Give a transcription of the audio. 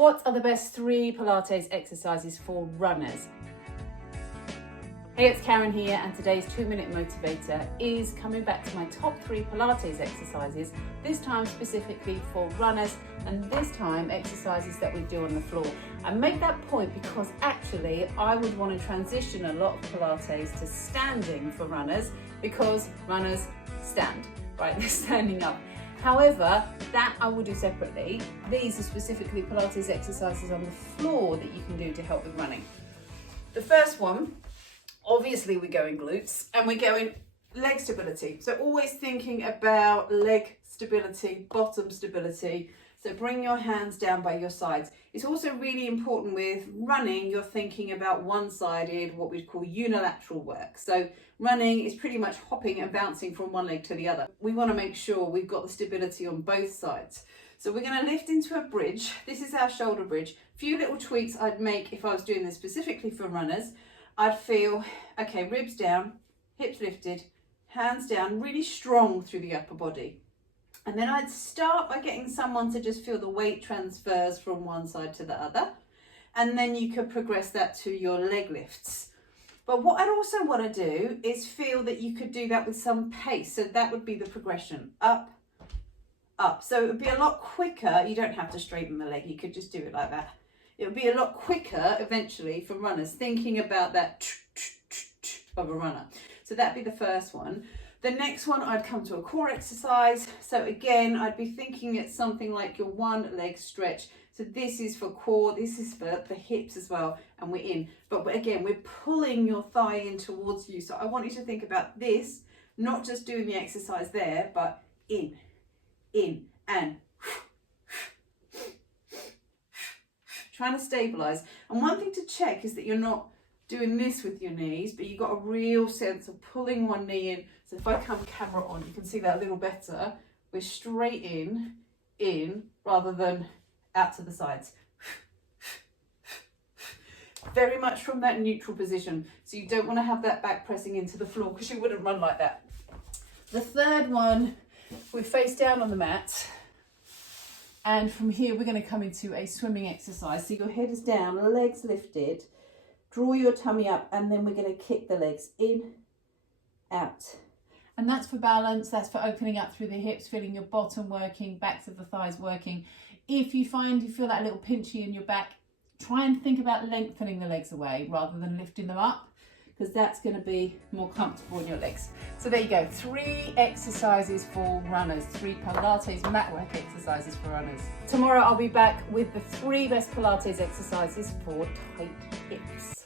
What are the best 3 Pilates exercises for runners? Hey, it's Karen here, and today's 2-minute motivator is coming back to my top 3 Pilates exercises, this time specifically for runners, and this time exercises that we do on the floor. I make that point because actually I would want to transition a lot of Pilates to standing for runners, because runners stand, right? They're standing up. However, that I will do separately. These are specifically Pilates exercises on the floor that you can do to help with running. The first one, obviously we're going glutes and we're going leg stability. So always thinking about leg stability, bottom stability. So bring your hands down by your sides. It's also really important with running, you're thinking about one-sided, what we'd call unilateral work. So running is pretty much hopping and bouncing from one leg to the other. We want to make sure we've got the stability on both sides. So we're going to lift into a bridge. This is our shoulder bridge. A few little tweaks I'd make if I was doing this specifically for runners. I'd feel, okay, ribs down, hips lifted, hands down, really strong through the upper body. And then I'd start by getting someone to just feel the weight transfers from one side to the other. And then you could progress that to your leg lifts. But what I'd also want to do is feel that you could do that with some pace. So that would be the progression, up, up. So it would be a lot quicker. You don't have to straighten the leg. You could just do it like that. It would be a lot quicker eventually for runners, thinking about that of a runner. So that'd be the first one. The next one, I'd come to a core exercise. So again, I'd be thinking it's something like your one leg stretch. So this is for core, this is for the hips as well, and we're in. But again, we're pulling your thigh in towards you. So I want you to think about this, not just doing the exercise there, but in, and trying to stabilize. And one thing to check is that you're not doing this with your knees, but you've got a real sense of pulling one knee in. So if I come camera on, you can see that a little better. We're straight in, rather than out to the sides. Very much from that neutral position. So you don't want to have that back pressing into the floor, because you wouldn't run like that. The third one, we're face down on the mat. And from here, we're going to come into a swimming exercise. So your head is down, legs lifted. Draw your tummy up, and then we're going to kick the legs in, out. And that's for balance, that's for opening up through the hips, feeling your bottom working, backs of the thighs working. If you find you feel that little pinchy in your back, try and think about lengthening the legs away rather than lifting them up, because that's going to be more comfortable in your legs. So there you go, 3 exercises for runners, 3 Pilates matwork exercises for runners. Tomorrow I'll be back with the 3 best Pilates exercises for tight hips.